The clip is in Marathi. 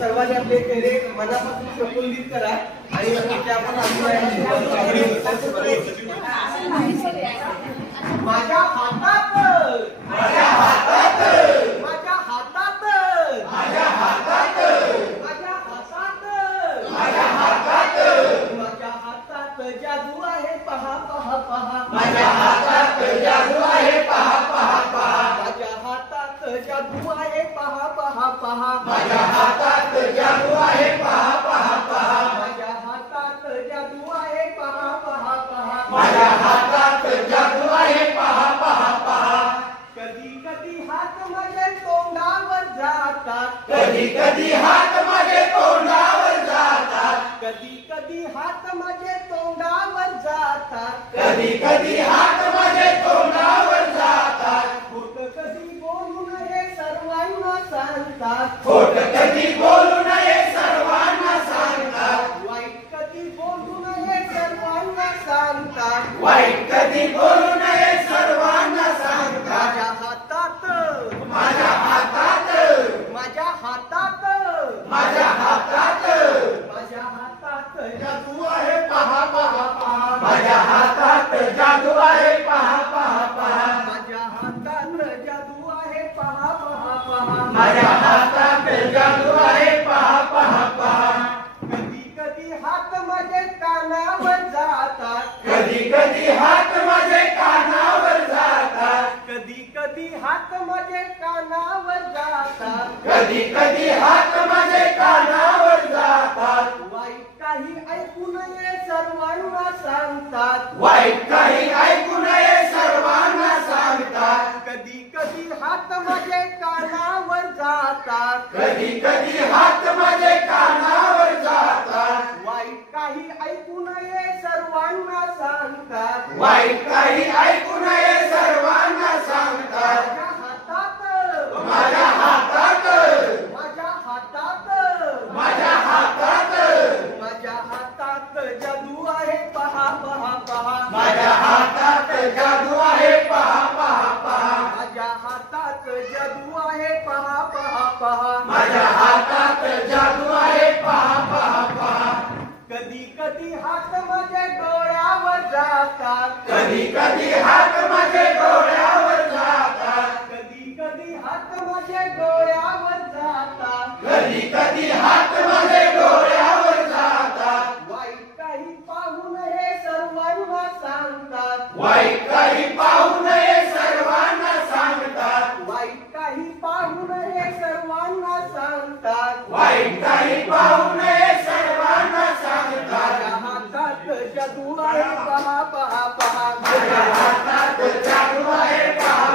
सर्वांनी आपले चेहरे मनापासून प्रफुल्लित करा आणि त्या आपण माझ्या हातात माझ्या हातात माझ्या हातात माझ्या हातात माझ्या हातात माझ्या हातात माझ्या हातात जादू आहे पहा पहा पहा माझ्या हातात जादू आहे पहा पहा पहा माझ्या हातात जादू आहे पहा पहा पहा माझ्या हातात जादू आहे पहा पहा पहा माझ्या हातात जादू आहे पहा पहा पहा माझ्या हातात जादू आहे पहा पहा पहा कधी कधी हात माझे तोंडावर जातात कधी कधी हात माझे तोंडावर जातात कधी कधी हात माझे तोंडावर जातात कधी कधी हात माझे तोंडावर जातात खोट कधी बोलू नये सर्वांना सांगतात खोट कधी बोलू नये सर्वांना सांगतात वाईट कधी बोलू नये सर्वांना सांगतात वाईट कधी बोलू नये सर्वांना सांगतात माझ्या हातात माझ्या हातात माझ्या हातात माझ्या हातात जादू आहे पहा पहा पहा माझ्या हातात जादू आहे पहा पहा पहा माझ्या हातात जादू आहे पहा पहा पहा माझ्या हातात जादू आहे पहा पहा पहा कधी कधी हात माझे कानावर जातात कधी कधी हात माझे कानावर जातात कधी कधी हात माझे कानावर जातात कधी कधी हात माझे कानावर जातात वाईट काही ऐकू नये सर्वांना सांगतात वाईट काही ऐकू नये सर्वांना सांगतात कधी कधी हात माझे कानावर जातात कधी कधी हात माझे कानावर जातात वाईट काही ऐकू नये सर्वांना सांगतात वाईट काही ऐकू नये सर्वांना सांगतात माझ्या हातात माझ्या हातात माझ्या हातात माझ्या हातात जादू आहे पहा पहा पहा माझ्या हातात जादू आहे पहा पहा पहा माझ्या हातात जादू आहे पहा पहा पहा माझ्या हातात जादू आहे पहा पहा पहा कधी कधी हात माझे डोळ्यावर जातात कधी कधी हात माझे डोळ्यावर जातात कधी कधी हात माझे डोळ्यावर जातात कधी कधी हात माझे डोळ्यावर जातात वाईट काही पाहू नये सर्वांना सांगतात वाईट काही पाहू नये सर्वांना सांगतात वाईट काही पाहू नये सर्वांना सांगतात वाईट काही पाहू नये सर्वांना सांगतात माझ्या हातात जादू आहे पहा पहा पहा माझ्या हातात जादू आहे पहा